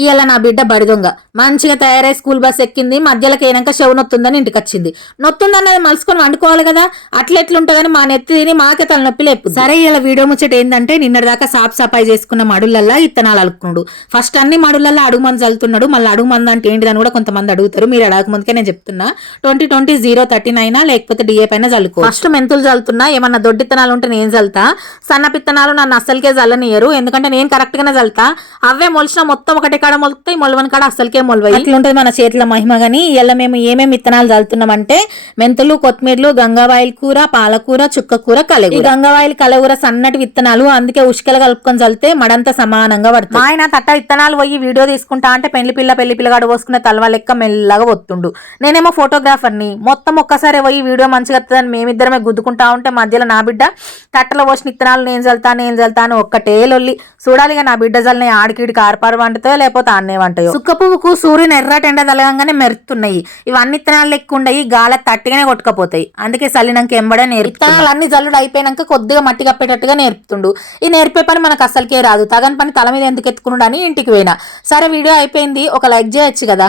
ఇవాళ నా బిడ్డ బడి దొంగ మంచిగా తయారై స్కూల్ బస్ ఎక్కింది. మధ్యలోకి అయినాక చెవు నొత్తుందని ఇంటికి వచ్చింది. నొత్తుందన్నది మలుసుకొని వండుకోవాలి కదా, అట్లెట్లుంటుందని మా నెత్తి తిని మాకే తలనొప్పి లేపు. సరే ఇలా వీడియో ముచ్చట ఏంటంటే నిన్నటిదాకా సాఫ్ సఫాయి చేసుకున్న మడులల్లా ఇత్తనాలు అలుకున్నాడు. ఫస్ట్ అన్ని మడులల్లో అడుగు మంది చల్లుతున్నాడు. మళ్ళీ అడుగు మంది అంటే ఏంటిదని కూడా కొంతమంది అడుగుతారు. మీరు అడగక ముందుకే నేను చెప్తున్నా, 2020-039 లేకపోతే డిఏ పైన చల్లుకో. ఫస్ట్ మెంతులు చల్లుతున్నా. ఏమన్నా దొడ్డిత్తనాలు ఉంటే నేను చల్లుతా, సన్న పిత్తనాలు నన్ను అస్సలకే చల్లనియరు. ఎందుకంటే నేను కరెక్ట్ గానే చల్లుతా. అవే మొలిసిన మొత్తం ఒకటి కాడ మొలుతాయి, మొలవని కాడ అస్సలకే మొలవయి. అట్లుంటది మన చేతుల మహిమ. గానీ ఇలా మేము ఏమేమి విత్తనాలు చల్లుతున్నామంటే మెంతులు, కొత్తిమీరలు, గంగావాయిల్ కూర, పాలకూర, చుక్క కూర, కలగూర. ఈ గంగావాయిల్ కలగూర సన్నటి విత్తనాలు, అందుకే ఉష్కలు కలుపుకొని చల్లితే మడంతా సమానంగా పడుతుంది. ఆయన తట్ట విత్తనాలు పోయి వీడియో తీసుకుంటా అంటే పెళ్లి పిల్లగాడు పోసుకునే తలవా లెక్క మెల్లగా వస్తుండు. నేనేమో ఫోటోగ్రాఫర్ని. మొత్తం ఒక్కసారి పోయి వీడియో మంచిగా వస్తుందని మేమిద్దరమే గుద్దుకుంటా ఉంటే మధ్యలో నా బిడ్డ తట్టలో పోసిన విత్తనాలు నేను చల్లుతా అని ఒక్కటే లొల్లి. చూడాలిగా నా బిడ్డ జల్ని ఆడికిడికి ఆర్పారు వండుతాయో లేకపోతే అన్నే వంటాయో. సుక్క పువ్వుకు సూర్యుని ఎర్రటెండ తలగంగానే మెరుతున్నాయి. ఇవన్నీ ఇత్తనాలు లెక్క ఉండయి, గాల తట్టిగానే కొట్టుకపోతాయి. అందుకే చల్లినాక ఎంబడే విత్తనాలు అన్ని జల్లుడు అయిపోయినాక కొద్దిగా మట్టి కప్పేటట్టుగా నేర్పుతుండు. ఈ నేర్పే పని మనకు అసలుకే రాదు. తగని పని తల మీద ఎందుకు ఎత్తుకున్నాడు అని ఇంటికి పోయినా. సరే వీడియో అయిపోయింది, ఒక లైక్ చేయొచ్చు కదా.